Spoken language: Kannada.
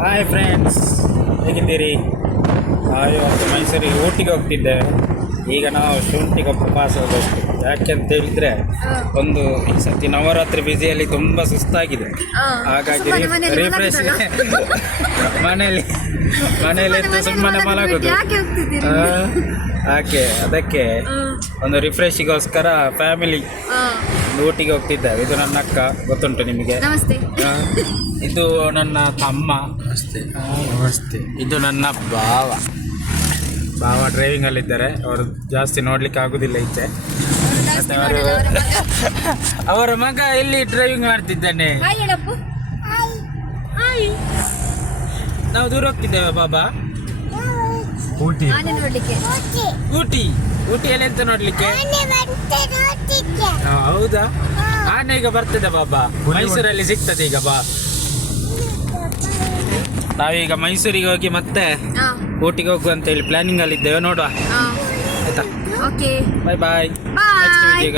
ಹಾಯ್ ಫ್ರೆಂಡ್ಸ್, ಹೇಗಿದ್ದೀರಿ? ಇವತ್ತು ಮೈಸೂರಿಗೆ ಊಟಿಗೆ ಹೋಗ್ತಿದ್ದೇವೆ. ಈಗ ನಾವು ಶುಂಠಿಗೊಬ್ಬ ಪಾಸ್ ಹೋಗಬೇಕು. ಯಾಕೆ ಅಂತ ಹೇಳಿದರೆ, ಒಂದು ಈ ಸತಿ ನವರಾತ್ರಿ ಬ್ಯುಸಿಯಲ್ಲಿ ತುಂಬ ಸುಸ್ತಾಗಿದೆ. ಹಾಗಾಗಿ ರಿಫ್ರೆಶ್ ಮನೆಯಲ್ಲಿ ಸುಮ್ಮನೆ ಮಲಗೋದು. ಅದಕ್ಕೆ ಒಂದು ರಿಫ್ರೆಶಿಗೋಸ್ಕರ ಫ್ಯಾಮಿಲಿ ಊಟಿಗೆ ಹೋಗ್ತಿದ್ದೇವೆ. ಇದು ನನ್ನ ಅಕ್ಕ, ಗೊತ್ತುಂಟು ನಿಮಗೆ. ನಮಸ್ತೆ. ಇದು ನನ್ನ ತಮ್ಮ. ನಮಸ್ತೆ. ಇದು ನನ್ನ ಭಾವ ಡ್ರೈವಿಂಗಲ್ಲಿದ್ದಾರೆ. ಅವರು ಜಾಸ್ತಿ ನೋಡ್ಲಿಕ್ಕೆ ಆಗುದಿಲ್ಲ ಈಚೆ. ಅವರ ಮಗ ಇಲ್ಲಿ ಡ್ರೈವಿಂಗ್ ಮಾಡ್ತಿದ್ದಾನೆ. ನಾವು ದೂರ ಹೋಗ್ತಿದ್ದೇವೆ ಬಾಬಾ. ಊಟಿಯಲ್ಲಿ ಎಂತ ನೋಡ್ಲಿಕ್ಕೆ? ಹೌದಾ? ಆನೆ ಈಗ ಬರ್ತದೆ ಬಾಬಾ, ಮೈಸೂರಲ್ಲಿ ಸಿಗ್ತದೆ ಈಗ. ಬಾ, ನಾವೀಗ ಮೈಸೂರಿಗೆ ಹೋಗಿ ಮತ್ತೆ ಊಟಿಗೆ ಹೋಗುವ ಅಂತ ಹೇಳಿ ಪ್ಲಾನಿಂಗ್ ಅಲ್ಲಿ ಇದ್ದೇವೆ. ನೋಡುವ, ಆಯ್ತಾ? ಓಕೆ, ಬಾಯ್ ಬಾಯ್. ಬಾಯ್.